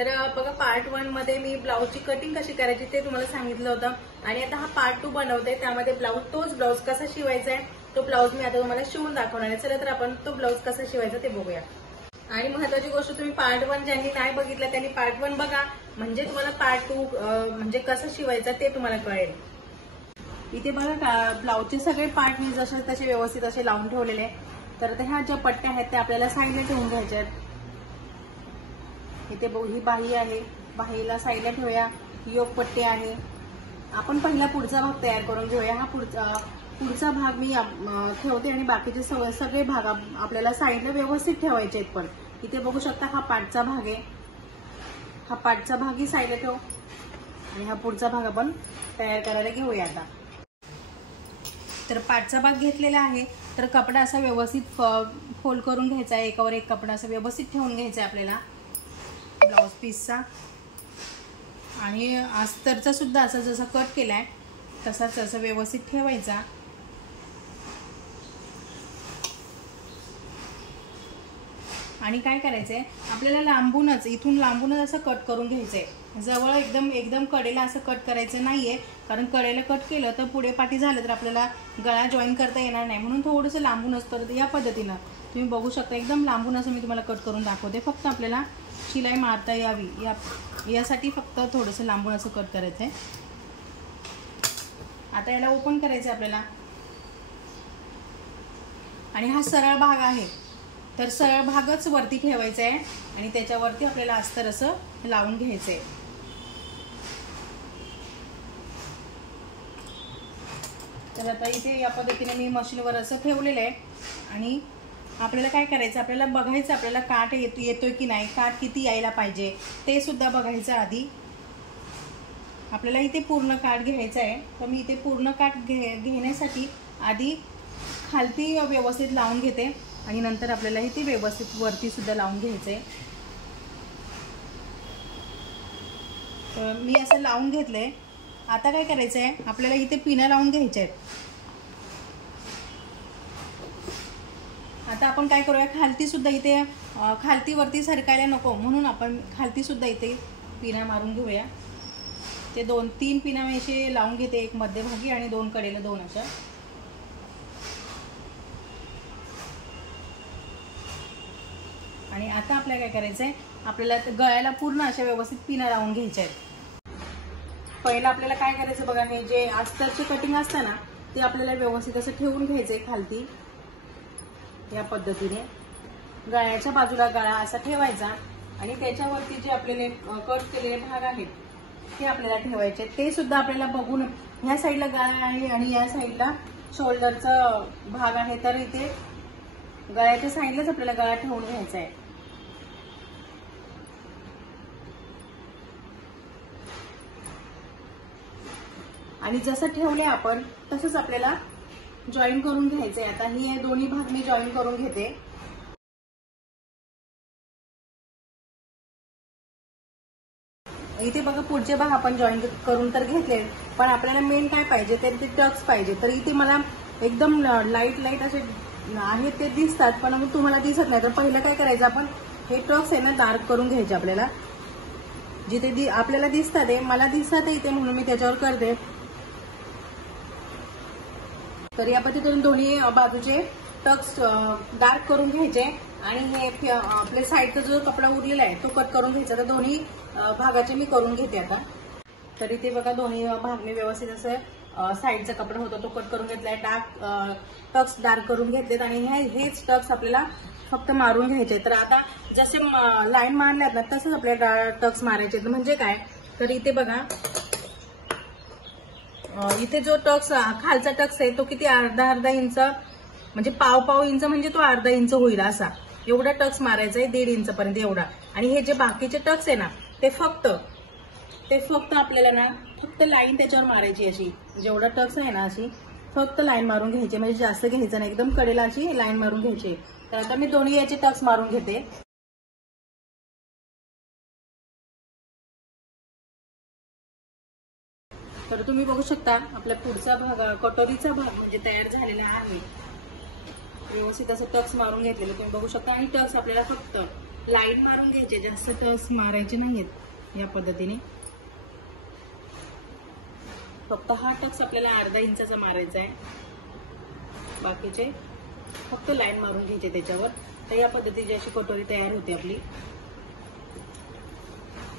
तर बघा पार्ट 1 मध्ये मी ब्लाऊजची कटिंग कशी करायची ते तुम्हाला सांगितलं होतं आणि आता हा पार्ट 2 बनवते, त्यामध्ये तोच ब्लाऊज कसा शिवायचा आहे तो ब्लाऊज मी आता तुम्हाला शिवून दाखवणार आहे। चला तर आपण तो ब्लाऊज कसा शिवायचा ते बघूया। आणि महत्वाची गोष्ट, तुम्ही पार्ट 1 ज्यांनी नाही बघितलं त्यांनी पार्ट 1 बघा, म्हणजे तुम्हाला पार्ट 2 म्हणजे कसं शिवायचं ते तुम्हाला कळेल। इथे बघा ब्लाऊजचे सगळे पार्ट मी जसे तसे व्यवस्थित असे लावून ठेवलेले आहे। तर ह्या ज्या पट्ट्या आहेत त्या आपल्याला साईडला ठेवून घ्यायच्या आहेत। इथे ही बाही आहे, बाहीला साईडला ठेवूया। योग पट्टी आहे, आपण पहिला पुढचा भाग तयार करून घेऊया। हा पुढचा भाग मी ठेवते आणि बाकीचे सगळे भाग आपल्याला साईडला व्यवस्थित ठेवायचे आहेत। पण इथे बघू शकता हा पाठचा भाग आहे, हा पाठचा भागही साईडला ठेवू आणि हा पुढचा भाग आपण तयार करायला घेऊया आता। तर पाठचा भाग घेतलेला आहे, तर कपडा असा व्यवस्थित फोल्ड करून घ्यायचा आहे, एकावर एक कपडा असा व्यवस्थित ठेवून घ्यायचा आहे आपल्याला ब्लाऊज पीसचा। आणि अस्तरचा सुद्धा असा जसा कट केलाय तसाच असं व्यवस्थित ठेवायचा। आणि काय करायचंय, आपल्याला लांबूनच इथून लांबूनच असं कट करून घ्यायचंय। जवळ एकदम कडेला असं कट करायचं नाहीये, कारण कडेला कट केलं तर पुढे पाठी झालं तर आपल्याला गळा जॉईन करता येणार नाही, म्हणून थोडंसं लांबूनच करत या पद्धतीनं तुम्ही बघू शकता। एकदम लांबून असं मी तुम्हाला कट करून दाखवते, फक्त आपल्याला शिलाई मारता यावी यासाठी फक्त थोडंसं लांबून असं कट करायचंय। आता याला ओपन करायचं आपल्याला आणि हा सरळ भाग आहे, तर सरळ भागच वरती ठेवायचा आहे आणि त्याच्यावरती आपल्याला अस्तर असं लावून घ्यायचंय। तर आता इथे या पद्धतीने मी मशीनवर असं ठेवलेलं आहे आणि आपल्याला काय करायचं, आपल्याला बघायचं आपल्याला काठ येतोय की नाही, काठ किती यायला पाहिजे ते सुद्धा बघायचं आधी। आपल्याला इथे पूर्ण काठ घ्यायचा आहे, तर मी इथे पूर्ण काठ घेण्यासाठी आधी खालती व्यवस्थित लावून घेते आणि नंतर आपल्याला इथे व्यवस्थित वरती सुद्धा लावून घ्यायचंय। तर मी असं लावून घेतलंय। आता काय करायचंय, आपल्याला इथे पिना लावून घ्यायच्या आहेत। आता आपण काय करूया, खालती सुद्धा इथे खालती वरती सरकायला नको म्हणून आपण खालती सुद्धा इथे पिना मारून घेऊया। ते 2-3 पिना मी असे लावून घेते, एक मध्यभागी आणि 2 कडेला 2 अशा। आणि आता आपल्याला काय करायचंय, आपल्याला गळ्याला पूर्ण अशा व्यवस्थित पिना लावून घ्यायच्या आहेत। पहिलं आपल्याला काय करायचं बघा, हे जे अस्तरचे कटिंग असतं ना ते आपल्याला व्यवस्थित असं ठेवून घ्यायचंय खालती या पद्धतीने। गळ्याच्या बाजूला गळा असा ठेवायचा आणि त्याच्यावरती जे आपल्याला कट केलेले भाग आहेत ते आपल्याला ठेवायचे। ते सुद्धा आपल्याला बघून, ह्या साईडला गळा आहे आणि या साईडला शोल्डरचा भाग आहे, तर इथे गळ्याच्या साईडलाच आपल्याला गळा ठेवून घ्यायचा आहे। आणि जसं ठेवले आपण तसंच आपल्याला जॉईन करून घ्यायचंय। आता हे दोन्ही भाग मी जॉईन करून घेते। इथे बघा पुढचे भाग आपण जॉईन करून तर घेतले, पण आपल्याला मेन काय पाहिजे तर ते टक्स पाहिजे। तर इथे मला एकदम लाईट असे आहेत ते दिसतात, पण मग तुम्हाला दिसत नाही, तर पहिलं काय करायचं, आपण हे टक्स आहे ना डार्क करून घ्यायचे आपल्याला। जिथे आपल्याला दिसतात आहे, मला दिसतात आहे इथे म्हणून मी त्याच्यावर करते। तर या पद्धतीने दोन्ही बाजूचे टक्स डार्क करून घ्यायचे आणि हे आपल्या साईडचा जो कपडा उरलेला आहे तो कट करून घ्यायचा। तर दोन्ही भागाचे मी करून घेते आता। तर इथे बघा दोन्ही भाग मी व्यवस्थित असं साईडचा कपडा होता तो कट करून घेतलाय, टक्स डार्क करून घेतलेत आणि हेच टक्स आपल्याला फक्त मारून घ्यायचे। तर आता जसे लाईन मारल्यात ना तसंच आपल्याला टक्स मारायचे। म्हणजे काय, तर इथे बघा इथे जो टक्स खालचा टक्स आहे तो किती अर्धा इंच, म्हणजे पाव इंच, म्हणजे तो अर्धा इंच होईल असा, एवढा टक्स मारायचा आहे, 1.5 इंच पर्यंत एवढा। आणि हे जे बाकीचे टक्स आहे ना ते फक्त आपल्याला ना फक्त लाईन त्याच्यावर मारायची, अशी जेवढा टक्स आहे ना अशी फक्त लाईन मारून घ्यायची, म्हणजे जास्त घ्यायचं नाही, एकदम कडेला अशी लाईन मारून घ्यायची। तर आता मी दोन्ही याचे टक्स मारून घेते। तर तुम्ही बघू शकता आपला पुढचा भाग, कटोरीचा भाग म्हणजे तयार झालेला आहे। व्यवस्थित असं टक्स मारून घेतलेलं तुम्ही बघू शकता आणि टक्स आपल्याला फक्त लाईन मारून घ्यायचे, जास्त टस मारायचे नाहीत. या पद्धतीने फक्त हा टक्स आपल्याला अर्धा इंचाचा मारायचा आहे, बाकीचे फक्त लाईन मारून घ्यायचे त्याच्यावर. तर या पद्धतीची अशी कटोरी तयार होते आपली.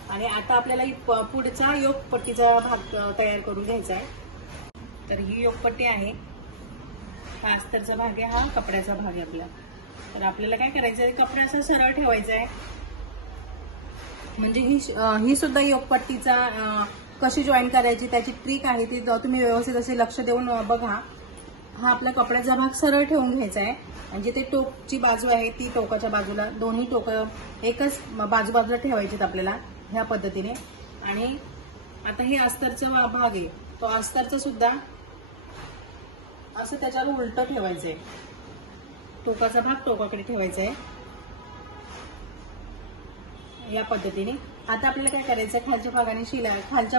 आणि आता आपल्याला पुढचा योगपट्टीचा भाग तयार करून घ्यायचा आहे. तर ही योगपट्टी आहे, हा अस्तरचा भाग आहे, हा कपड्याचा भाग आहे आपला. तर आपल्याला काय करायचं आहे, कपडा असा सरळ ठेवायचा आहे. म्हणजे ही सुद्धा योगपट्टीचा कशी जॉईन करायची त्याची ट्रिक आहे, ती तुम्ही व्यवस्थित असे लक्ष देऊन बघा. हा आपला कपड्याचा भाग सरळ ठेवून घ्यायचा आहे. म्हणजे ते टोकची बाजू आहे ती टोकाच्या बाजूला, दोन्ही टोक एकच बाजूला ठेवायचीत आपल्याला ह्या पद्धतीने. आणि आता हे अस्तरचा भाग आहे, तो अस्तरचा सुद्धा असं त्याच्यावर उलट ठेवायचंय, टोकाचा भाग टोकाकडे ठेवायचा आहे या पद्धतीने. आता आपल्याला काय करायचं, खालच्या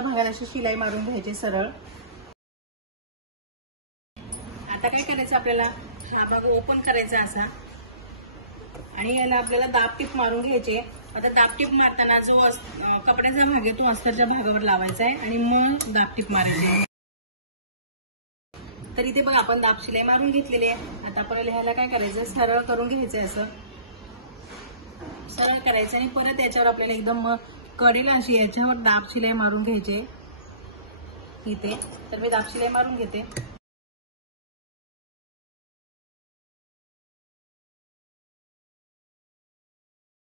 भागाला अशी शिलाई मारून घ्यायची सरळ. आता काय करायचं, आपल्याला हा भाग ओपन करायचा असा, आणि याला आपल्याला दाब टीप मारून घ्यायचे. आता दाब टीप मारताना जो कपड्याचा भाग आहे तो अस्तरच्या भागावर लावायचा आहे आणि मग दाब टीप मारायची. तर इथे बघा आपण दाब शिलाई मारून घेतलेली आहे. आता आपल्याला ह्याला काय करायचं, सरळ करून घ्यायचंय, असं सरळ करायचं आणि परत याच्यावर आपल्याला एकदम कडेला अशी याच्यावर दाब शिलाई मारून घ्यायचे इथे. तर मी दाब शिलाई मारून घेते.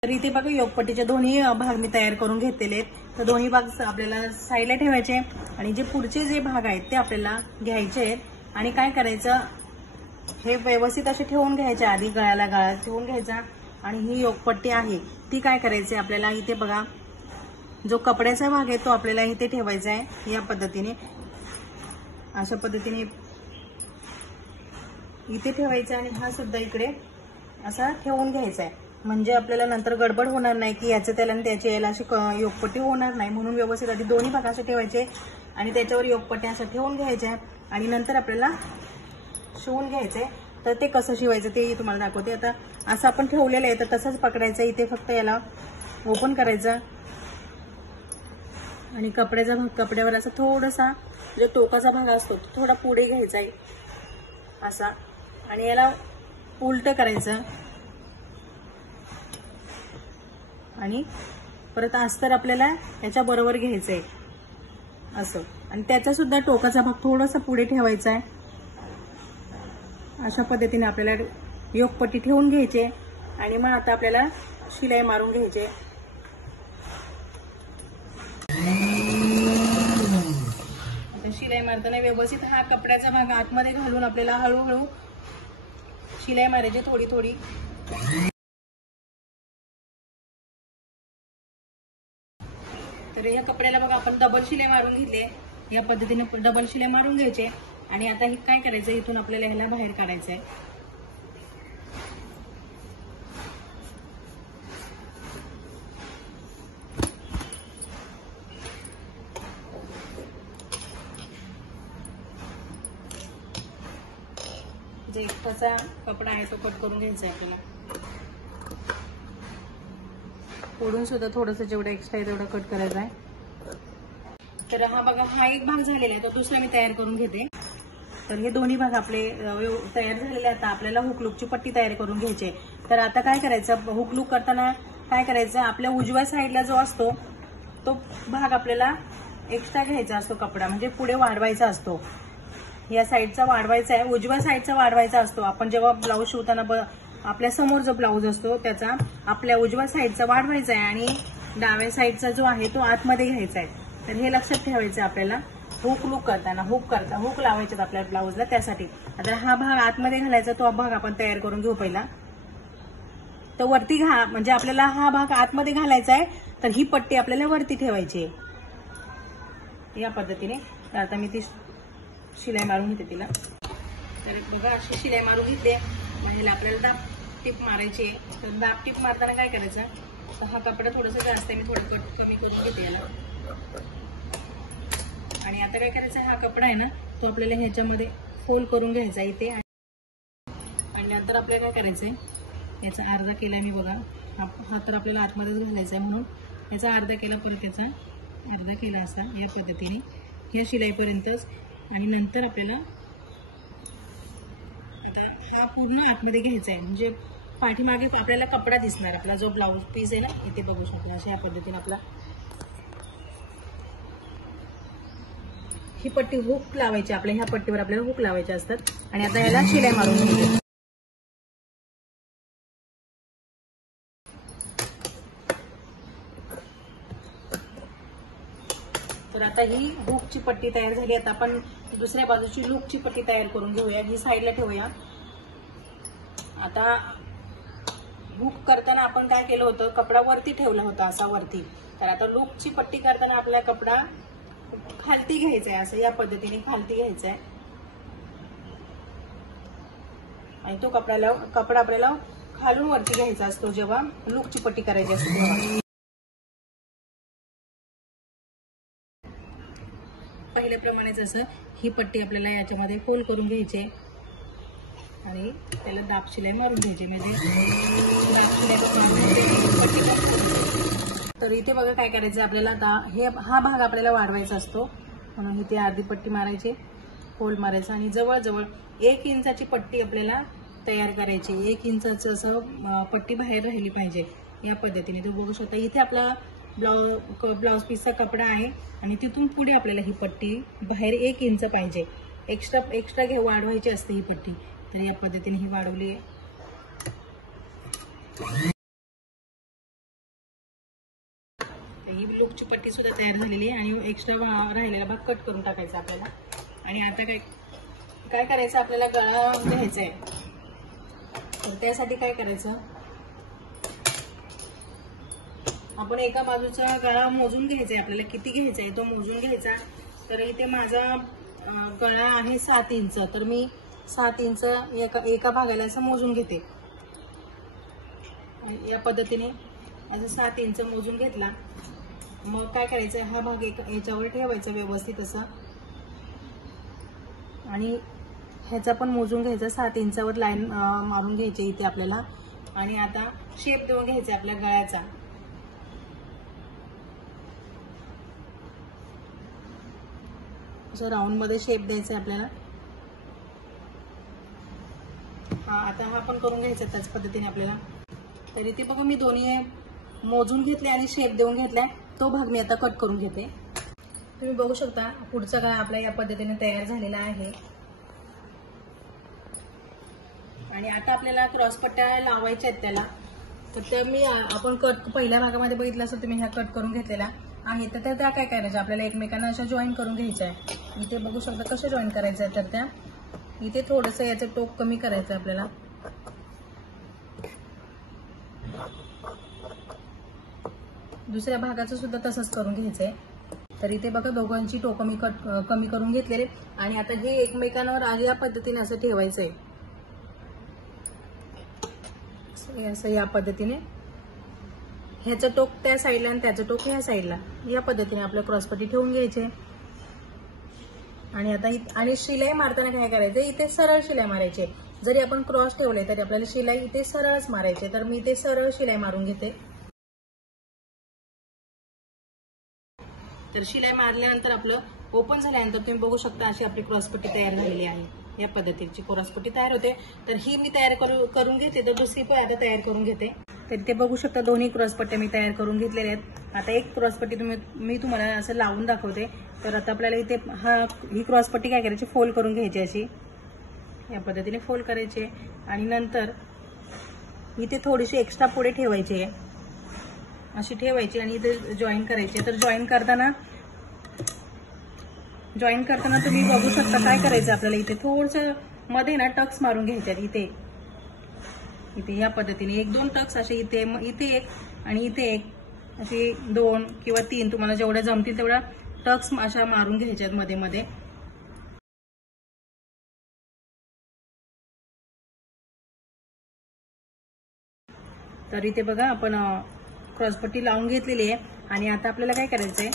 तर इथे बघा योगपट्टीचे दोन्ही भाग मी तयार करून घेतलेले आहेत. तर दोन्ही भाग आपल्याला साईडला ठेवायचे आणि जे पुढचे जे भाग आहेत ते आपल्याला घ्यायचे आहेत. आणि काय करायचं, हे व्यवस्थित असे ठेवून घ्यायचे, आधी गळ्याला ठेवून घ्यायचा. आणि ही योगपट्टी आहे ती काय करायची, आपल्याला इथे बघा जो कपड्याचा भाग आहे तो आपल्याला इथे ठेवायचा आहे या पद्धतीने. अशा पद्धतीने इथे ठेवायचा आणि हा सुद्धा इकडे असा ठेवून घ्यायचा आहे. म्हणजे आपल्याला नंतर गडबड होणार नाही की याचं त्याला आणि त्याच्या याला अशी योगपट्टी होणार नाही. म्हणून व्यवस्थित आधी दोन्ही भाग असे ठेवायचे आणि त्याच्यावर योगपट्टी असं ठेवून घ्यायच्या आणि नंतर आपल्याला शिवून घ्यायचंय. तर ते कसं शिवायचं ते तुम्हाला दाखवते. आता असं आपण ठेवलेलं आहे तर तसंच पकडायचं, इथे फक्त याला ओपन करायचं आणि कपड्याचा भाग कपड्यावर असा थोडासा जो टोकाचा भाग असतो तो थोडा पुढे घ्यायचा आहे असा आणि याला उलट करायचं आणि परत अस्तर आपल्याला याच्या बरोबर घ्यायचंय असं आणि त्याचा सुद्धा टोकाचा भाग थोडासा पुढे ठेवायचा आहे. अशा पद्धतीने आपल्याला योगपट्टी ठेवून घ्यायची आणि मग आता आपल्याला शिलाई मारून घ्यायची. शिलाई मारताना व्यवस्थित हा कपड्याचा भाग आतमध्ये घालून आपल्याला हळूहळू शिलाई मारायची थोडी थोडी. तर या कपड्याला बघा आपण डबल शिलाई मारून घेतली, या पद्धतीने डबल शिलाई मारून घ्यायचे. आणि आता हे काय करायचं, इथून आपल्याला ह्याला बाहेर काढायचं आहे. जो एक्स्ट्राचा कपडा आहे तो कट करून घ्यायचा आहे आपल्याला. पुढून सुद्धा थोडंसं जेवढं एक्स्ट्रा आहे तेवढं कट करायचं आहे. तर हा बघा हा एक भाग झालेला आहे, तो दुसरा मी तयार करून घेते. तर हे दोन्ही भाग आपले तयार झालेले. आता आपल्याला हुकलूकची पट्टी तयार करून घ्यायची. तर आता काय करायचं, हुकलूक करताना काय करायचं, आपल्या उजव्या साईडला जो असतो तो भाग आपल्याला एक्स्ट्रा घ्यायचा असतो कपडा, म्हणजे पुढे वाढवायचा असतो. या साईडचा वाढवायचा आहे, उजव्या साईडचा वाढवायचा असतो. आपण जेव्हा ब्लाऊज शिवताना आपल्या समोर जो ब्लाऊज असतो त्याचा आपल्या उजव्या साईडचा वाढवायचा आहे आणि डाव्या साईडचा जो आहे तो आतमध्ये घ्यायचा आहे. तर हे लक्षात ठेवायचं आपल्याला हुक करताना. हुक लावायचे आपल्या ब्लाऊजला, त्यासाठी. आता हा भाग आतमध्ये घालायचा, तो भाग आपण तयार करून घेऊ पहिला. तर वरती म्हणजे आपल्याला हा भाग आतमध्ये घालायचा आहे, तर ही पट्टी आपल्याला वरती ठेवायची आहे या पद्धतीने. तर आता मी ती शिलाई मारून घेते तिला. तर बघा अशी शिलाई मारून घेते. ह्याला आपल्याला दाब टीप मारायची आहे. तर दाब टीप मारताना काय करायचं, तर हा कपडा थोडासा जास्त आहे, मी थोडं कमी करून घेते याला. आणि आता काय करायचं, हा कपडा आहे ना तो आपल्याला ह्याच्यामध्ये फोल्ड करून घ्यायचा इथे. आणि नंतर आपल्याला काय करायचंय, याचा अर्धा केला मी बघा हा तर आपल्याला आतमध्येच घालायचा आहे, म्हणून याचा अर्धा केला, परत याचा अर्धा केला, असा या पद्धतीने या शिलाईपर्यंतच. आणि नंतर आपल्याला आता हा पूर्ण आतमध्ये घ्यायचा आहे, म्हणजे पाठीमागे आपल्याला कपडा दिसणार. आपला जो ब्लाऊज पीस आहे ना, इथे बघू शकतो अशा या पद्धतीने आपला ही पट्टी हुक लावायची, आपल्या ह्या पट्टीवर आपल्याला हुक लावायचे असतात. आणि आता याला शिलाई मारून घ्यायची. तर आता ही हुकची पट्टी तयार झाली. आता आपण दुसऱ्या बाजूची लूपची पट्टी तयार करून घेऊया. ही साईडला ठेवूया. आता हुक करताना आपण काय केलं होतं, कपडा वरती ठेवला होता असा वरती. तर आता लूपची पट्टी करताना आपला कपडा खालती घ्यायचा आहे, असं या पद्धतीने खालती घ्यायचा आहे. आणि तो कपडा आपल्याला खालून वरती घ्यायचा असतो जेव्हा लूपची पट्टी करायची असते तेव्हा. पहिल्याप्रमाणेच असं ही पट्टी आपल्याला याच्यामध्ये फोल्ड करून घ्यायची आणि त्याला दाब शिलाई मारून घ्यायची, म्हणजे दाब शिलाई पट्टी. तर इथे बघा काय करायचं आपल्याला, आता हा भाग आपल्याला वाढवायचा असतो, म्हणून इथे अर्धी पट्टी मारायची, फोल्ड मारायचं आणि जवळजवळ 1 इंचाची पट्टी आपल्याला तयार करायची. 1 इंचाचं असं पट्टी बाहेर राहिली पाहिजे या पद्धतीने. तो बघू शकता इथे आपला ब्लाउज पीसचा कपडा आहे आणि तिथून पुढे आपल्याला ही पट्टी बाहेर 1 इंच पाहिजे. एक्स्ट्रा वाढवायची असते ही पट्टी. तर या पद्धतीने ही वाढवली आहे. ही लूपची पट्टी सुद्धा तयार झालेली आहे आणि एक्स्ट्रा राहिलेला भाग कट करून टाकायचा आपल्याला. आणि आता काय करायचं, आपल्याला गळा घ्यायचा आहे. तर त्यासाठी काय करायचं, आपण एका बाजूचा गळा मोजून घ्यायचा आहे. आपल्याला किती घ्यायचा आहे तो मोजून घ्यायचा. तर इथे माझा गळा आहे 7 इंच. तर मी 7 इंच एका भागाला असं मोजून घेते. या पद्धतीने असं 7 इंच मोजून घेतला. मग काय करायचं, हा भाग याच्यावर ठेवायचा व्यवस्थित असं आणि ह्याचा पण मोजून घ्यायचा. 7 इंचावर लाईन मारून घ्यायची इथे आपल्याला. आणि आता शेप देऊन घ्यायचा आपल्या गळ्याचा. असं राऊंड मध्ये शेप द्यायचा आपल्याला. आता हा पण करून घ्यायचा त्याच पद्धतीने आपल्याला. तर इथे बघा मी दोन्ही मोजून घेतले आणि शेप देऊन घेतलाय. तो भाग मी आता कट करून घेते. तुम्ही बघू शकता पुढचा गळा आपला या पद्धतीने तयार झालेला आहे. आणि आता आपल्याला क्रॉस पट्ट्या लावायच्या आहेत त्याला. तर त्या आपण कट पहिल्या भागामध्ये बघितलं असं तुम्ही ह्या कट करून घेतलेला आहे. तर त्या काय करायच्या, आपल्याला एकमेकांना अशा जॉईन करून घ्यायच्या आहे. इथे बघू शकता कशा जॉईन करायचं आहे. तर त्या इथे थोडंसं याचं टोक कमी करायचं आहे आपल्याला. दुसऱ्या भागाचं सुद्धा तसंच करून घ्यायचंय. तर इथे बघा दोघांची टोक मी कमी करून घेतलेले. आणि आता हे एकमेकांवर या पद्धतीने असं ठेवायचंय, असं या पद्धतीने. ह्याचं टोक त्या साईडला आणि त्याचं टोक ह्या साईडला, या पद्धतीने आपलं क्रॉसपट्टी ठेवून घ्यायचे. आणि आता शिलाई मारताना काय करायचं, इथे सरळ शिलाई मारायची. जरी आपण क्रॉस ठेवले तरी आपल्याला शिलाई इथे सरळच मारायची. तर मी इथे सरळ शिलाई मारून घेते. तर शिलाई मारल्यानंतर आपलं ओपन झाल्यानंतर तुम्ही बघू शकता अशी आपली क्रॉसपट्टी तयार झालेली आहे. या पद्धतीची क्रॉसपट्टी तयार होते. तर ही मी तयार करून घेते. तर दुसरी पण आता तयार करून घेते. तर ते बघू शकता दोन्ही क्रॉसपट्ट्या मी तयार करून घेतलेल्या आहेत. आता एक क्रॉसपट्टी मी तुम्हाला असं लावून दाखवते. तर आता आपल्याला इथे ही क्रॉसपट्टी काय करायची, फोल्ड करून घ्यायची अशी या पद्धतीने फोल्ड करायची. आणि नंतर इथे थोडीशी एक्स्ट्रा पुढे ठेवायची आहे, अशी ठेवायची आणि इथे जॉईन करायची. तर जॉईन करताना तुम्ही बघू शकता काय करायचं, आपल्याला इथे थोडंसं मध्ये ना टक्स मारून घ्यायच्यात. इथे या पद्धतीने 1-2 टक्स असे इथे एक आणि इथे एक, असे 2 किंवा 3 तुम्हाला जेवढ्या जमतील तेवढ्या टक्स अशा मारून घ्यायच्यात मध्ये मध्ये. तर इथे बघा आपण क्रॉसपट्टी लावून घेतलेली आहे. आणि आता आपल्याला काय करायचंय,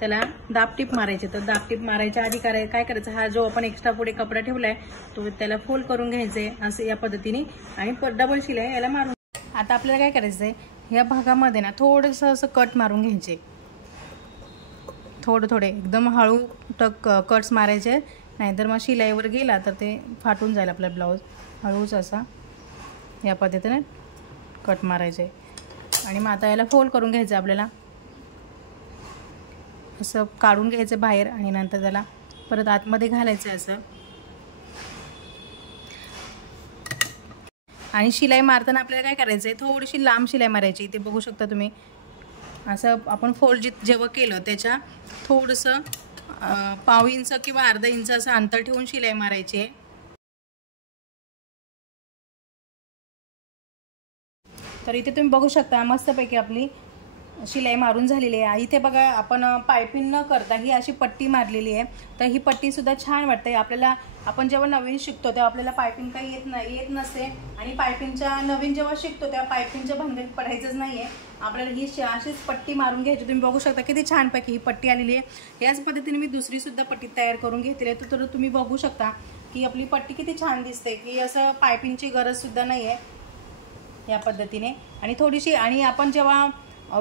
त्याला दाबटीप मारायचे. तर दाबटीप मारायच्या आधी काय करायचं, हा जो आपण एक्स्ट्रा पुढे कपडा ठेवलाय तो त्याला फोल्ड करून घ्यायचे असं या पद्धतीने. आणि डबल शिलाई याला मारून. आता आपल्याला काय करायचं आहे, या भागामध्ये ना थोडंसं असं कट मारून घ्यायचे, थोडे एकदम हळू कट्स मारायचे, नाहीतर मग शिलाईवर गेला तर ते फाटून जाईल आपला ब्लाऊज. हळूच असा या पद्धतीने कट मारायचे. आणि मग आता याला फोल्ड करून घ्यायचं आपल्याला, असं काढून घ्यायचं बाहेर आणि नंतर त्याला परत आतमध्ये घालायचं असं. आणि शिलाई मारताना आपल्याला काय करायचं आहे, थोडीशी लांब शिलाई मारायची. ते बघू शकता तुम्ही, असं आपण फोल्ड जेव्हा केलं त्याच्या थोडंसं पाव इंच किंवा अर्धा इंच असं अंतर ठेवून शिलाई मारायची आहे. तर इथे तुम्ही बघू शकता मस्तपैकी आपली शिलाई मारून झालेली आहे. इथे बघा आपण पायपिंग न करता ही अशी पट्टी मारलेली आहे. तर ही पट्टीसुद्धा छान वाटते आपल्याला. आपण जेव्हा नवीन शिकतो तेव्हा आपल्याला पायपिंग काही येत नसते, आणि पायपिंगच्या नवीन जेव्हा शिकतो तेव्हा पायपिंगच्या भानगडीत पडायचंच नाही आहे. आपल्याला ही अशीच पट्टी मारून घ्यायची. तुम्ही बघू शकता किती छानपैकी ही पट्टी आलेली आहे. याच पद्धतीने मी दुसरीसुद्धा पट्टी तयार करून घेतली आहे. तर तुम्ही बघू शकता की आपली पट्टी किती छान दिसते, की असं पायपिंगची गरजसुद्धा नाही आहे या पद्धतीने. आणि थोडीशी, आणि आपण जेव्हा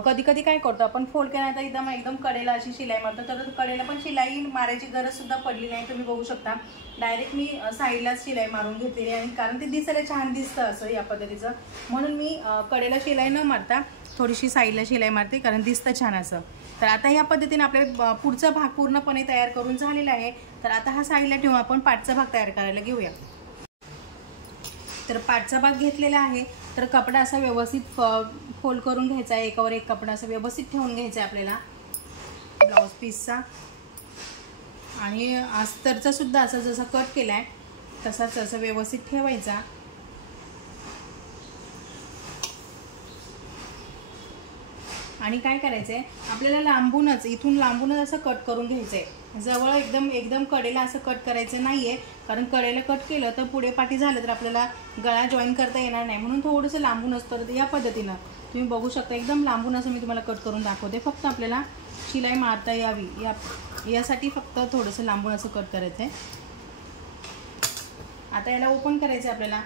कधी कधी काय करतो, आपण फोल्ड केल्यानंतर एकदम कडेला अशी शिलाई मारतो, तर कडेला पण शिलाई मारायची गरजसुद्धा पडली नाही. तुम्ही बघू शकता डायरेक्ट मी साईडलाच शिलाई मारून घेतलेली आहे, आणि कारण ते दिसायला छान दिसतं असं या पद्धतीचं, म्हणून मी कडेला शिलाई न मारता थोडीशी साईडला शिलाई मारते, कारण दिसतं छान असं. तर आता या पद्धतीने आपल्या पुढचा भाग पूर्णपणे तयार करून झालेला आहे. तर आता हा साईडला ठेवून आपण पाठचा भाग तयार करायला घेऊया. तर पाठचा भाग घेतलेला आहे. तर कपडा असा व्यवस्थित फोल्ड करून घ्यायचा आहे, एकावर एक कपडा असं व्यवस्थित ठेवून घ्यायचा आहे आपल्याला ब्लाऊज पीसचा. आणि अस्तरचा सुद्धा असा जसा कट केला आहे तसाच असं व्यवस्थित ठेवायचा. आणि काय करायचं आहे, आपल्याला लांबूनच, इथून लांबूनच असं कट करून घ्यायचं आहे. जवळ एकदम कडेला असं कट करायचं नाही आहे, कारण कडेला कट केलं तर पुढे पाठी झालं तर आपल्याला गळा जॉईन करता येणार नाही, म्हणून थोडंसं लांबूनच करत या पद्धतीनं तुम्ही बघू शकता. एकदम लांबून असं मी तुम्हाला कट करून दाखवते. फक्त आपल्याला शिलाई मारता यावी यासाठी फक्त थोडंसं लांबून असं कट करायचं आहे. आता याला ओपन करायचं आहे आपल्याला.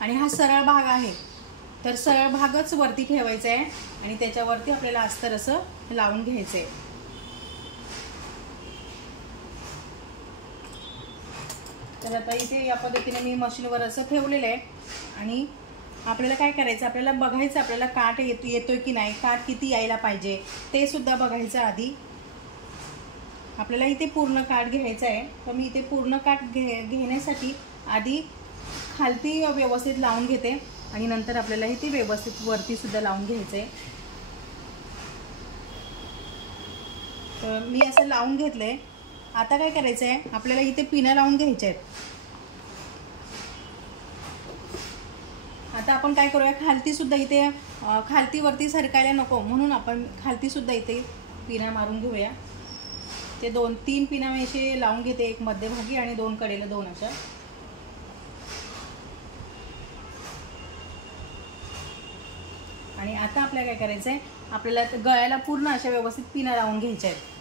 आणि हा सरळ भाग आहे, तर सरळ भागच वरती ठेवायचा आहे, आणि त्याच्यावरती आपल्याला अस्तर असं लावून घ्यायचं आहे. तर आता इथे या पद्धतीने मी मशीनवर असं ठेवलेलं आहे. आणि आपल्याला काय करायचं, आपल्याला बघायचं आपल्याला काठ येतोय की नाही, काठ किती यायला पाहिजे ते सुद्धा बघायचं आधी. आपल्याला इथे पूर्ण काठ घ्यायचा आहे, तर मी इथे पूर्ण काठ घेण्यासाठी आधी खालती व्यवस्थित लावून घेते, आणि नंतर आपल्याला इथे व्यवस्थित वरती सुद्धा लावून घ्यायचं आहे. तर मी असं लावून घेतलंय. आता काय करायचं आहे, आपल्याला इथे पिना लावून घ्यायच्या आहेत. आता आपण काय करूया, खालती सुद्धा इथे खालती वरती सरकायला नको, म्हणून आपण खालती सुद्धा इथे पिना मारून घेऊया. ते 2-3 पिना मी असे लावून घेते, एक मध्यभागी आणि 2 कडेला 2 अशा. आणि आता आपल्याला काय करायचं आहे, आपल्याला गळ्याला पूर्ण अशा व्यवस्थित पिना लावून घ्यायच्या आहेत.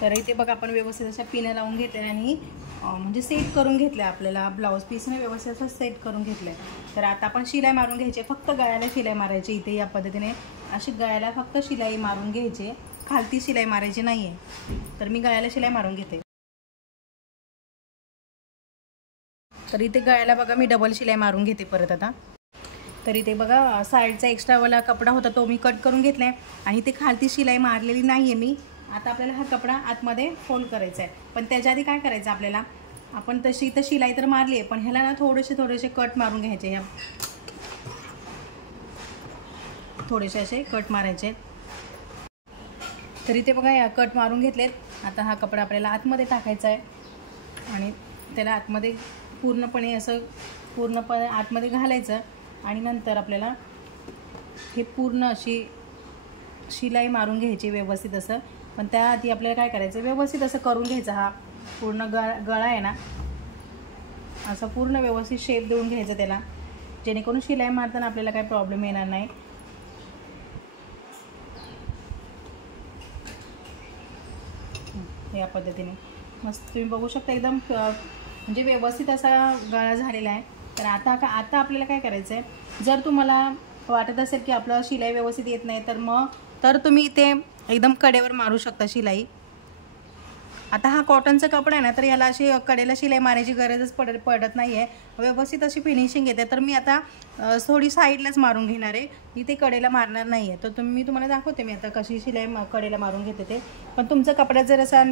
तर इथे बघा आपण व्यवस्थित अशा पिना लावून घेतल्या, आणि म्हणजे सेट करून घेतलं आपल्याला ब्लाऊज पीसने व्यवस्थित असं सेट करून घेतलं आहे. तर आता आपण शिलाई मारून घ्यायची, फक्त गळ्याला शिलाई मारायची. इथे या पद्धतीने अशी गळ्याला फक्त शिलाई मारून घ्यायची, खालती शिलाई मारायची नाही आहे. तर मी गळ्याला शिलाई मारून घेते. तर इथे गळ्याला बघा मी डबल शिलाई मारून घेते परत आता. तर इथे बघा साईडचा एक्स्ट्रावाला कपडा होता तो मी कट करून घेतला आहे, आणि ते खालती शिलाई मारलेली नाही आहे मी. आता आपल्याला हा कपडा आतमध्ये फोल्ड करायचा आहे, पण त्याच्या आधी काय करायचं आपल्याला, आपण तशी इथं शिलाई तर मारली आहे, पण ह्याला ना थोडेसे कट मारून घ्यायचे. ह्या थोडेसे असे कट मारायचे. तर इथे बघा या कट मारून घेतलेत. आता हा कपडा आपल्याला आतमध्ये टाकायचा आहे, आणि त्याला आतमध्ये पूर्णपणे आतमध्ये घालायचं. आणि नंतर आपल्याला हे पूर्ण अशी शिलाई मारून घ्यायची व्यवस्थित असं. पण त्याआधी आपल्याला काय करायचं, व्यवस्थित असं करून घ्यायचं. हा पूर्ण गळा आहे ना, असं पूर्ण व्यवस्थित शेप देऊन घ्यायचं त्याला, जेणेकरून शिलाई मारताना आपल्याला काही प्रॉब्लेम येणार नाही. या पद्धतीने मस्त तुम्ही बघू शकता, एकदम म्हणजे व्यवस्थित असा गळा झालेला आहे. तर आता आपल्याला काय करायचं आहे, जर तुम्हाला वाटत असेल की आपलं शिलाई व्यवस्थित येत नाही तर तुम्ही इथे एकदम कडेवर मारू शकता शिलाई. आता हा कॉटनचा कपडा आहे ना, तर याला अशी कडेला शिलाई मारायची गरजच पडत नाही आहे, व्यवस्थित अशी फिनिशिंग येते. तर मी आता थोडी साईडलाच मारून घेणार आहे, इथे कडेला मारणार नाही आहे. तर मी तुम्हाला दाखवते मी आता कशी शिलाई कडेला मारून घेते ते. पण तुमचं कपड्यात जर असा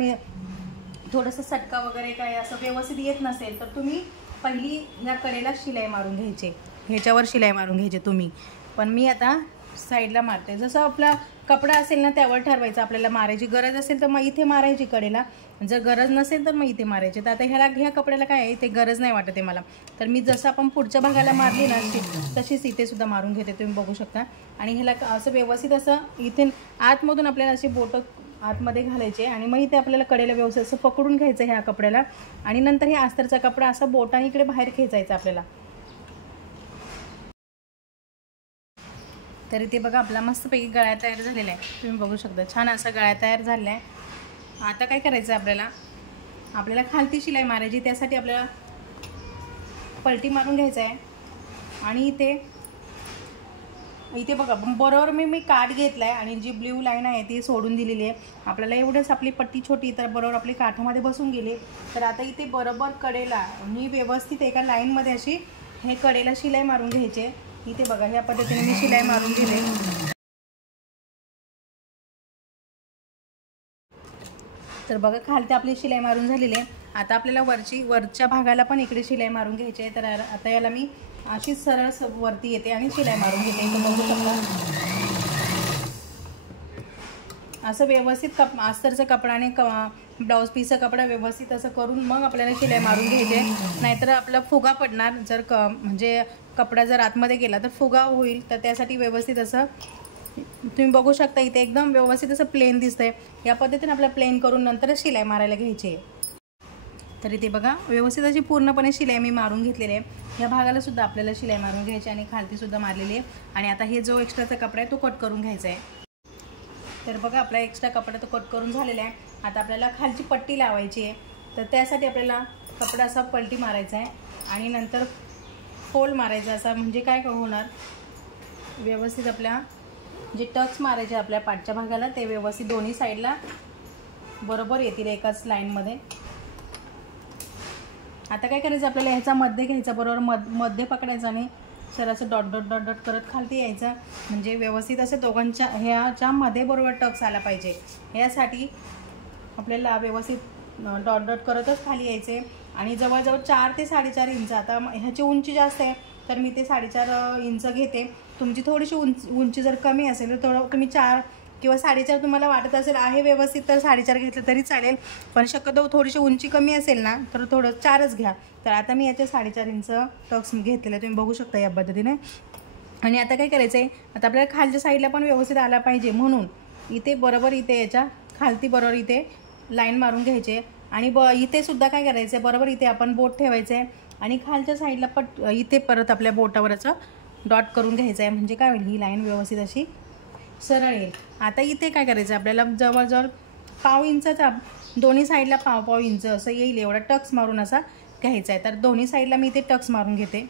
थोडंसं सटका वगैरे काय असं व्यवस्थित येत नसेल तर तुम्ही पहिली या कडेला शिलाई मारून घ्यायचे, ह्याच्यावर शिलाई मारून घ्यायचे तुम्ही. पण मी आता साईडला मारते. जसं आपला कपडा असेल ना त्यावर ठरवायचं, आपल्याला मारायची गरज असेल तर मग इथे मारायची कडेला, जर गरज नसेल तर मग इथे मारायचे. तर आता ह्या कपड्याला काय आहे, ते गरज नाही वाटत आहे मला. तर मी जसं आपण पुढच्या भागाला मारली ना तशीच इथे सुद्धा मारून घेते, तुम्ही बघू शकता. आणि ह्याला असं व्यवस्थित असं इथे आतमधून आपल्याला अशी बोटं आतमध्ये घालायचे आणि मग इथे आपल्याला कडेला व्यवस्थित असं पकडून घ्यायचं ह्या कपड्याला. आणि नंतर हे अस्तरचा कपडा असा बोटाने इकडे बाहेर खेचायचा आपल्याला. तर इथे बघा आपला मस्तपैकी गळा तयार झालेला आहे, तुम्ही बघू शकता. छान असा गळा तयार झालेला आहे. आता काय करायचं आपल्याला खालती शिलाई मारायची. त्यासाठी आपल्याला पलटी मारून घ्यायचं आहे. आणि इथे बघा बरोबर मी काठ घेतला आहे आणि जी ब्ल्यू लाईन आहे ती सोडून दिलेली आहे. आपल्याला एवढंच आपली पट्टी छोटी, तर बरोबर आपली काठामध्ये बसून गेली. तर आता इथे बरोबर कडेला मी व्यवस्थित एका लाईनमध्ये अशी हे कडेला शिलाई मारून घ्यायचे. इथे बघा ह्या पद्धतीने मी शिलाई मारून घेते. तर बघा खालती आपली शिलाई मारून झालेली आहे. आता आपल्याला वरच्या भागाला पण इकडे शिलाई मारून घ्यायची आहे. तर आता याला मी अशी सरळ वरती येते आणि शिलाई मारून घेते. इथं बघू शकता असं व्यवस्थित अस्तरचा कपडा आणि ब्लाऊज पीसचा कपडा व्यवस्थित असं करून मग आपल्याला शिलाई मारून घ्यायचे. नाहीतर आपला फुगा पडणार, जर म्हणजे कपडा जर आतमध्ये गेला तर फुगा होईल. तर त्यासाठी व्यवस्थित असं तुम्ही बघू शकता इथे एकदम व्यवस्थित असं प्लेन दिसतंय. या पद्धतीने आपल्याला प्लेन करून नंतरच शिलाई मारायला घ्यायची आहे. तर इथे बघा व्यवस्थित अशी पूर्णपणे शिलाई मी मारून घेतलेली आहे. या भागाला सुद्धा आपल्याला शिलाई मारून घ्यायची आणि खालती सुद्धा मारलेली आहे. आणि आता हे जो एक्स्ट्राचा कपडा आहे तो कट करून घ्यायचा आहे. तर बघा आपला एक्स्ट्रा कपडा तो कट करून झालेला आहे. आता आपल्याला खालची पट्टी लावायची आहे. तर त्यासाठी आपल्याला कपडा असा पलटी मारायचा आहे आणि नंतर फोल्ड मारायचा असा. म्हणजे काय होणार, व्यवस्थित आपल्या जे टक्स मारायचे आपल्या पाठच्या भागाला ते व्यवस्थित दोन्ही साईडला बरोबर येतील एकाच लाईनमध्ये. आता काय करायचं आपल्याला ह्याचा मध्ये घ्यायचा, बरोबर मध्ये पकडायचा आणि सर असं डॉट डॉट डॉट डॉट करत खालती यायचं. म्हणजे व्यवस्थित असं दोघांच्या ह्याच्या मध्ये बरोबर टक्स आला पाहिजे. यासाठी आपल्याला व्यवस्थित डॉट डॉट करतच खाली यायचे. आणि जवळजवळ 4 ते 4.5 इंच. आता ह्याची उंची जास्त आहे तर मी ते 4.5 इंच घेते. तुमची थोडीशी उंची जर कमी असेल तर थोडं तुम्ही 4 किंवा 4.5 तुम्हाला वाटत असेल आहे व्यवस्थित तर 4.5 घेतलं तरी चालेल. पण शक्यतो थोडीशी उंची कमी असेल ना तर थोडं 4च घ्या. तर आता मी याचे 4.5 इंच टक्स घेतलेले तुम्ही बघू शकता या पद्धतीने. आणि आता काय करायचं आहे, आता आपल्याला खालच्या साईडला पण व्यवस्थित आला पाहिजे म्हणून इथे बरोबर इथे याच्या खालती बरोबर इथे लाईन मारून घ्यायचे. आणि इथे सुद्धा काय करायचं आहे, बरोबर इथे आपण बोट ठेवायचं आहे आणि खालच्या साईडला इथे परत आपल्या बोटावरचं डॉट करून घ्यायचं आहे. म्हणजे काय होईल, ही लाईन व्यवस्थित अशी सरळ येईल. आता इथे काय करायचं आपल्याला जवळजवळ पाव इंचाचा दोन्ही साईडला पाव इंच असं येईल एवढा टक्स मारून असा घ्यायचा आहे. तर दोन्ही साईडला मी इथे टक्स मारून घेते.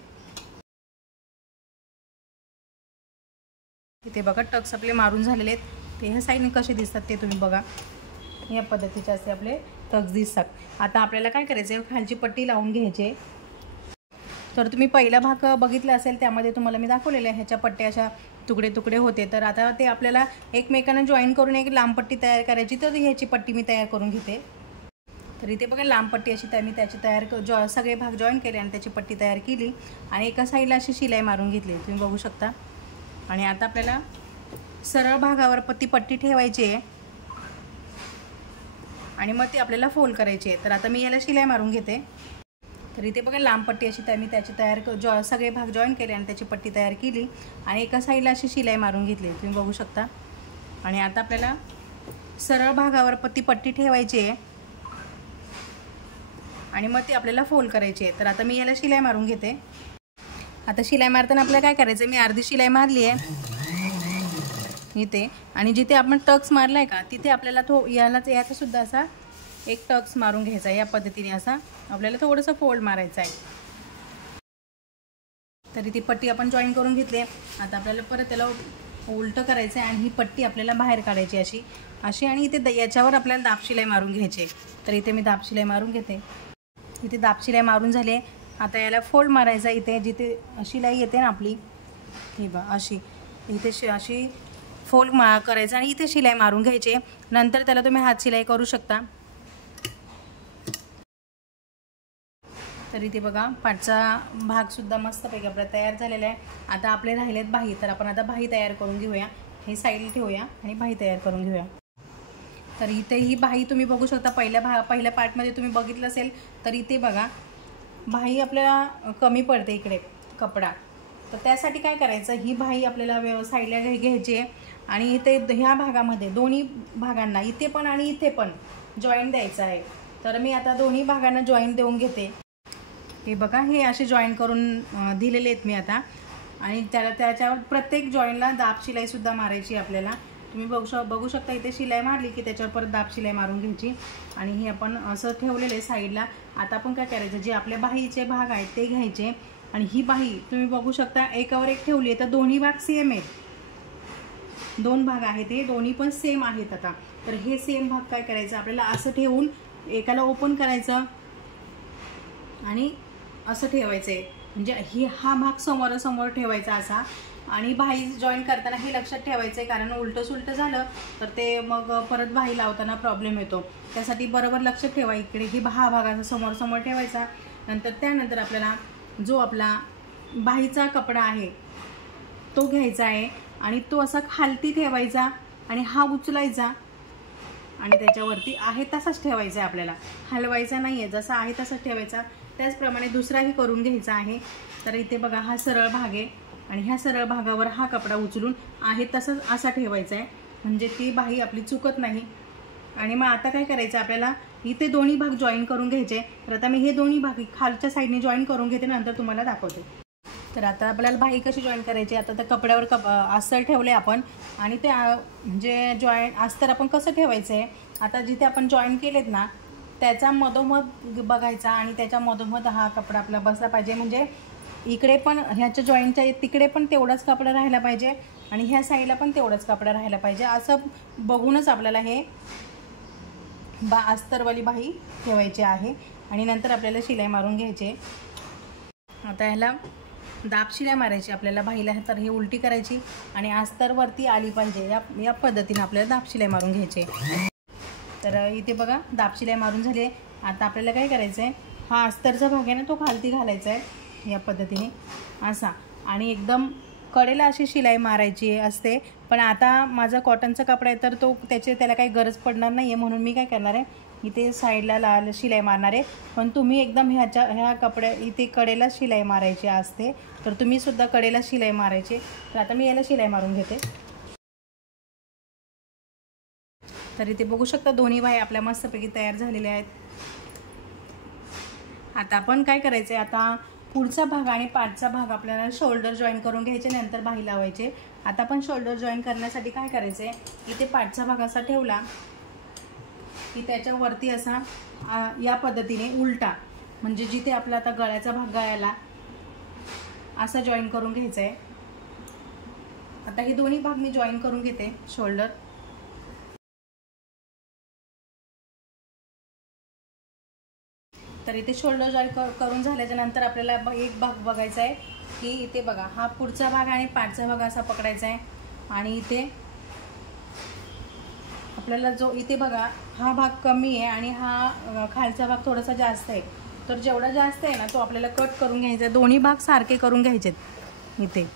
इथे बघा टक्स आपले मारून झालेले आहेत. ते ह्या साईडने कसे दिसतात ते तुम्ही बघा, या पद्धतीचे असे आपले टक्स दिसतात. आता आपल्याला काय करायचं आहे, खालची पट्टी लावून घ्यायची. तर तुम्ही पहिला भाग बघितला असेल त्यामध्ये तुम्हाला मी दाखवलेलं आहे ह्याच्या पट्ट्या अशा तुकडे तुकडे होते. तर आता ते आपल्याला एकमेकांना जॉईन करून एक लांब पट्टी तयार करायची. तर ह्याची पट्टी मी तयार करून घेते. तर इथे बघा लांब पट्टी अशी मी त्याची सगळे भाग जॉईन केले आणि त्याची पट्टी तयार केली आणि एका साईडला अशी शिलाई मारून घेतली तुम्ही बघू शकता. आणि आता आपल्याला सरळ भागावर पट्टी ठेवायची आहे आणि मग ती आपल्याला फोल्ड करायची आहे. तर आता मी याला शिलाई मारून घेते. तर इथे बघा लांब पट्टी अशी मी त्याची सगळे भाग जॉईन केले आणि त्याची पट्टी तयार केली आणि एका साईडला अशी शिलाई मारून घेतली तुम्ही बघू शकता. आणि आता आपल्याला सरळ भागावर पट्टी ठेवायची आहे आणि मग ती आपल्याला फोल्ड करायची आहे. तर आता मी याला शिलाई मारून घेते. आता शिलाई मारताना आपल्याला काय करायचं, मी अर्धी शिलाई मारली आहे इथे आणि जिथे आपण टक्स मारला आहे का तिथे आपल्याला याचा सुद्धा असा एक टक्स मारून घ्यायचा. या पद्धतीने असा आपल्याला थोडंसं फोल्ड मारायचं आहे. तरी ती पट्टी आपण जॉईन करून घेतली. आता आपल्याला परत त्याला उलटं करायचं आहे आणि ही पट्टी आपल्याला बाहेर काढायची अशी अशी. आणि इथे याच्यावर आपल्याला दाब शिलाई मारून घ्यायची. तर इथे मी दाब शिलाई मारून घेते. इथे दाब शिलाई मारून झाली. आता याला फोल्ड मारायचा. इथे जिथे शिलाई येते ना आपली, ही बा अशी, इथे अशी फोल्ड करायचं आणि इथे शिलाई मारून घ्यायची. नंतर त्याला तुम्ही हात शिलाई करू शकता. तर इथे बघा पाठचा भागसुद्धा मस्तपैकी आपला तयार झालेला आहे. आता आपले राहिलेत बाही. तर आपण आता बाही तयार करून घेऊया. हे साईडला ठेवूया आणि बाही तयार करून घेऊया. तर इथे ही बाही तुम्ही बघू शकता. पहिल्या पार्टमध्ये तुम्ही बघितलं असेल तर इथे बघा बाही आपल्याला कमी पडते इकडे कपडा. तर त्यासाठी काय करायचं, ही बाही आपल्याला साईडला घ्यायची आहे आणि इथे ह्या भागामध्ये दोन्ही भागांना इथे पण आणि इथे पण जॉईंट द्यायचं आहे. तर मी आता दोन्ही भागांना जॉईंट देऊन घेते. हे बघा हे असे जॉईन करून दिलेले आहेत मी आता. आणि त्याच्यावर प्रत्येक जॉईंटला दाब शिलाईसुद्धा मारायची आपल्याला. तुम्ही बघू शकता इथे शिलाई मारली की त्याच्यावर परत दाब शिलाई मारून घ्यायची. आणि हे आपण असं ठेवलेलं आहे साईडला. आता आपण काय करायचं, जे आपल्या बाहीचे भाग आहेत ते घ्यायचे. आणि ही बाही तुम्ही बघू शकता एकावर एक ठेवली आहे. तर दोन्ही भाग सेम आहेत. दोन भाग आहेत हे दोन्ही पण सेम आहेत. आता तर हे सेम भाग काय करायचं आपल्याला, असं ठेवून एकाला ओपन करायचं आणि असं ठेवायचं आहे. म्हणजे हा भाग समोरासमोर ठेवायचा असा. आणि बाही जॉईन करताना हे लक्षात ठेवायचं आहे, कारण उलटं सुलटं झालं तर ते मग परत बाही लावताना प्रॉब्लेम येतो. त्यासाठी बरोबर लक्षात ठेवा. इकडे ही हा भाग असा समोर ठेवायचा. त्यानंतर आपल्याला जो आपला बाहीचा कपडा आहे तो घ्यायचा आहे आणि तो असा खालती ठेवायचा आणि हा उचलायचा आणि त्याच्यावरती आहे तसाच ठेवायचा आहे. आपल्याला हलवायचा नाही आहे, जसा आहे तसाच ठेवायचा. त्याचप्रमाणे दुसराही करून घ्यायचा आहे. तर इथे बघा हा सरळ भाग आहे आणि ह्या सरळ भागावर हा कपडा उचलून आहे तसंच असा ठेवायचा आहे, म्हणजे ती बाही आपली चुकत नाही. आणि मग आता काय करायचं आपल्याला, इथे दोन्ही भाग जॉईन करून घ्यायचे. तर आता मी हे दोन्ही भाग खालच्या साईडने जॉईन करून घेते, नंतर तुम्हाला दाखवते. तर आता आपल्याला बाही कशी जॉईन करायची, आता त्या कपड्यावर अस्तर ठेवले आपण आणि ते म्हणजे जॉईन अस्तर आपण कसं ठेवायचं आहे. आता जिथे आपण जॉईन केलेत ना त्याचा मधोमध बघायचा आणि त्याच्या मधोमध हा कपडा आपला बसला पाहिजे. म्हणजे इकडे पण ह्याच्या जॉईंटच्या तिकडे पण तेवढाच कपडा राहायला पाहिजे आणि ह्या साईडला पण तेवढाच कपडा राहायला पाहिजे. असं बघूनच आपल्याला हे अस्तरवाली बाही ठेवायची आहे. आणि नंतर आपल्याला शिलाई मारून घ्यायची. आता ह्याला दाब शिलाई मारायची आपल्याला बाहीला. तर ही उलटी करायची आणि अस्तरवरती आली पाहिजे या पद्धतीने आपल्याला दाब शिलाई मारून घ्यायची. तर इथे बघा दाब शिलाई मारून झाली. आता आपल्याला काय करायचं आहे, हा अस्तरचा भाग आहे ना तो खालती घालायचा आहे या पद्धतीने असा. आणि एकदम कडेला अशी शिलाई मारायची असते. पण आता माझा कॉटनचा कपडा आहे तर त्याला काही गरज पडणार नाही आहे, म्हणून मी काय करणार आहे इथे साईडला लाल शिलाई मारणार आहे. पण तुम्ही एकदम ह्या कपड्या इथे कडेला शिलाई मारायची असते, तर तुम्ही सुद्धा कडेला शिलाई मारायची. तर आता मी याला शिलाई मारून घेते. तर इथे बघू शकता दोन्ही बाही आपल्या मस्तपैकी तयार झालेल्या आहेत. आता आपण काय करायचं आहे, आता पुढचा भाग आणि पाठचा भाग आपल्याला शोल्डर जॉईन करून घ्यायचे, नंतर बाही लावायचे. आता आपण शोल्डर जॉईन करण्यासाठी काय करायचं आहे, इथे पाठचा भाग असा ठेवला की त्याच्यावरती असा या पद्धतीने उलटा, म्हणजे जिथे आपला आता गळ्याचा भाग गळ्याला असा जॉईन करून घ्यायचा आहे. आता हे दोन्ही भाग मी जॉईन करून घेते शोल्डर. तर इथे शोल्डर जॉईन करून झाल्याच्या नंतर आपल्याला एक भाग बघायचा आहे की इथे बघा हा पुढचा भाग आणि पाठचा भाग असा पकडायचा आहे. आणि इथे आपल्याला जो इथे बघा हा भाग कमी आहे आणि हा खालचा भाग थोडासा जास्त आहे. तर जेवढा जास्त आहे ना तो आपल्याला कट करून घ्यायचा आहे. दोन्ही भाग सारखे करून घ्यायचेत इथे.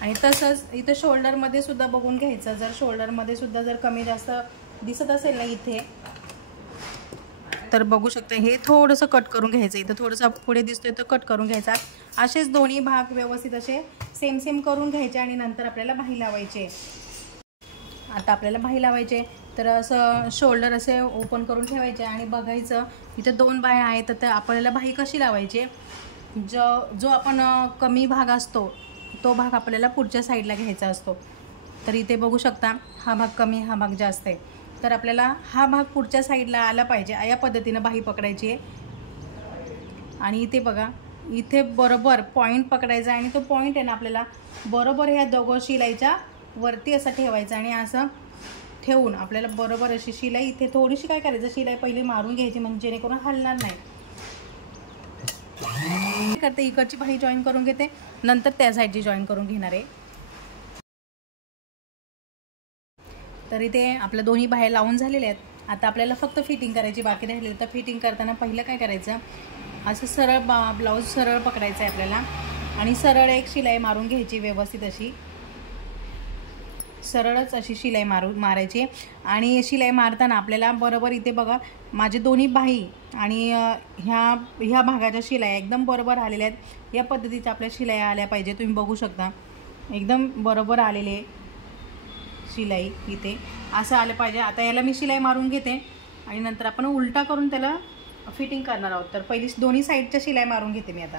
आणि तसंच इथे शोल्डरमध्ये सुद्धा बघून घ्यायचं. जर शोल्डरमध्ये सुद्धा जर कमी जास्त दिसत असेल ना इथे, तर बघू शकता हे थोडंसं कट करून घ्यायचं. इथं थोडंसं पुढे दिसतोय तर कट करून घ्यायचा. असेच दोन्ही भाग व्यवस्थित असे सेम करून घ्यायचे आणि नंतर आपल्याला बाही लावायचे. आता आपल्याला बाही लावायचे तर असं शोल्डर असे ओपन करून ठेवायचे आणि बघायचं इथं दोन बाह्या आहेत. तर आपल्याला बाही कशी लावायची, जो आपण कमी भाग असतो तो भाग आपल्याला पुढच्या साईडला घ्यायचा असतो. तर इथे बघू शकता हा भाग कमी हा भाग जास्त आहे. तर आपल्याला हा भाग पुढच्या साईडला आला पाहिजे या पद्धतीनं बाही पकडायची आहे. आणि इथे बघा इथे बरोबर पॉईंट पकडायचा आणि तो पॉईंट आहे ना आपल्याला बरोबर ह्या दोघं शिलाईच्या वरती असं ठेवायचं आणि असं ठेवून आपल्याला बरोबर अशी शिलाई इथे थोडीशी काय करायचं, शिलाई पहिली मारून घ्यायची म्हणजे जेणेकरून हलणार नाही. करते इकडची बाही जॉईन करून घेते, नंतर त्या साईडची जॉईन करून घेणार आहे. तर इथे आपल्या दोन्ही बाह्या लावून झालेल्या आहेत. आता आपल्याला फक्त फिटिंग करायची बाकी राहिली. तर फिटिंग करताना पहिलं काय करायचं, असं सरळ ब्लाऊज सरळ पकडायचं आहे आपल्याला आणि सरळ एक शिलाई मारून घ्यायची, व्यवस्थित अशी सरळच अशी शिलाई मारायची. आणि शिलाई मारताना आपल्याला बरोबर इथे बघा माझे दोन्ही बाही आणि ह्या भागाच्या शिलाई एकदम बरोबर आलेल्या आहेत. या पद्धतीच्या आपल्या शिलाई आल्या पाहिजे. तुम्ही बघू शकता एकदम बरोबर आलेले शिलाई इथे असं आलं पाहिजे. आता याला मी शिलाई मारून घेते आणि नंतर आपण उलटा करून त्याला फिटिंग करणार आहोत. तर पहिली दोन्ही साईडच्या शिलाई मारून घेते मी आता.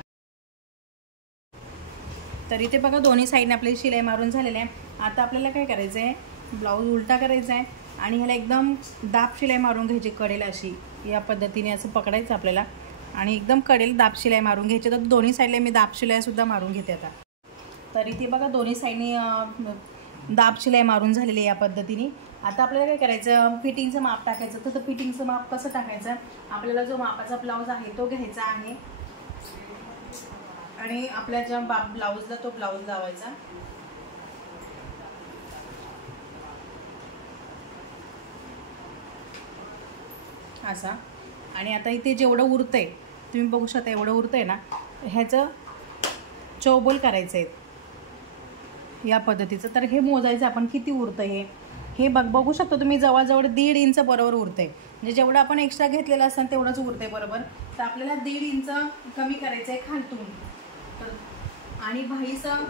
तर इथे बघा दोन्ही साईडने आपली शिलाई मारून झालेली आहे. आता आपल्याला काय करायचं आहे, ब्लाऊज उलटा करायचा आहे आणि ह्याला एकदम दाब शिलाई मारून घ्यायची कडेल अशी. या पद्धतीने असं पकडायचं आपल्याला आणि एकदम कडेल दाब शिलाई मारून घ्यायची. तर दोन्ही साईडला मी दाब शिलाईसुद्धा मारून घेते आता. तर इथे बघा दोन्ही साईडने दाब शिलाई मारून झालेली आहे या पद्धतीने. आता आपल्याला काय करायचं, फिटिंगचं माप टाकायचं. तर फिटिंगचं माप कसं टाकायचं, आपल्याला जो मापाचा ब्लाऊज आहे तो घ्यायचा आहे आणि आपल्या ज्या ब्लाऊजला तो ब्लाऊज लावायचा. असा. आणि आता इथे जेवढं उरतंय तुम्ही बघू शकता, एवढं उरतंय ना, ह्याचं चौबोल करायचं आहे या पद्धतीचं. तर हे मोजायचं आपण किती उरतं हे बघू शकता तुम्ही. जवळजवळ 1.5 इंच बरोबर उरतंय. म्हणजे जेवढं आपण एक्स्ट्रा घेतलेलं असतं तेवढंच उरतंय बरोबर. तर आपल्याला 1.5 इंच कमी करायचं आहे खालतून. तर आणि बाहीचं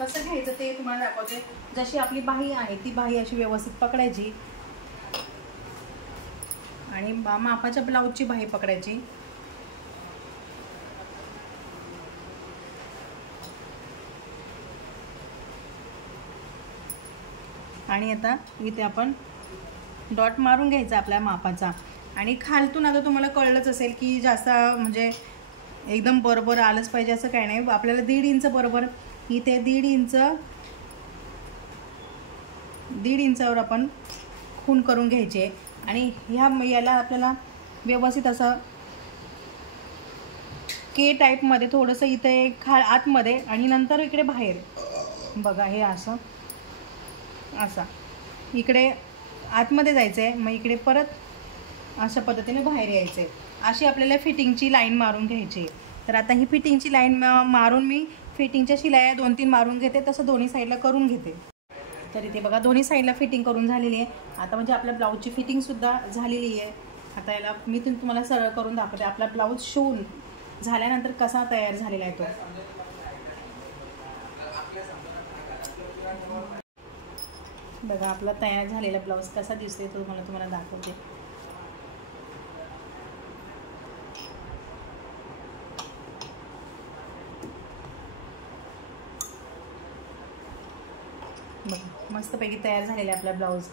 कसं घ्यायचं ते तुम्हाला दाखवते. जशी आपली बाही आहे ती बाही अशी व्यवस्थित पकडायची आणि मापाच्या ब्लाऊजची बाही पकडायची. आणि आता इथे आपण डॉट मारून घ्यायचा आपल्या मापाचा. आणि खालतून आता तुम्हाला कळलंच असेल की जास्त म्हणजे एकदम बरोबर आलंच पाहिजे असं काही नाही. आपल्याला 1.5 इंच बरोबर इथे 1.5 इंचावर आपण खूण करून घ्यायचे. आणि याला आपल्याला व्यवस्थित असं के टाईपमध्ये थोडंसं इथे आतमध्ये आणि नंतर इकडे बाहेर बघा हे असं इकडे आतमध्ये जायचं आहे, मग इकडे परत अशा पद्धतीने बाहेर यायचं आहे. अशी आपल्याला फिटिंगची लाईन मारून घ्यायची. तर आता ही फिटिंगची लाईन मारून मी फिटिंगच्या शिलाया 2-3 मारून घेते, तसं दोन्ही साईडला करून घेते. तर इथे बघा दोन्ही साईडला फिटिंग करून झालेली आहे. आता म्हणजे आपल्या ब्लाऊजची फिटिंगसुद्धा झालेली आहे. आता याला मी तुम्हाला सरळ करून दाखवते आपला ब्लाऊज शिवून झाल्यानंतर कसा तयार झालेला आहे तो. बघा आपला तयार झालेला ब्लाऊज कसा दिसतोय तो तुम्हाला दाखवते. बघा मस्तपैकी तयार झालेला आहे आपला ब्लाऊज.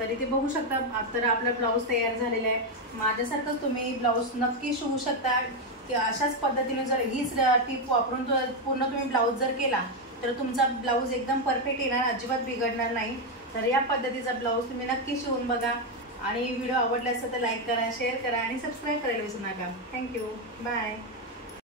तरी ते बघू शकता. तर आपला ब्लाऊज तयार झालेला आहे. माझ्यासारखंच तुम्ही ब्लाऊज नक्की शिवू शकता की अशाच पद्धतीने जर हीच टीप वापरून पूर्ण तुम्ही ब्लाऊज जर केला तर तुमचा ब्लाऊज एकदम परफेक्ट येणार, अजिबात बिघडणार नाही. तर या पद्धतीचा ब्लाऊज तुम्ही नक्की शिवून बघा. आणि व्हिडिओ आवडला असेल तर लाईक करा, शेअर करा आणि सबस्क्राईब करायला विसरू नका. थँक्यू. बाय.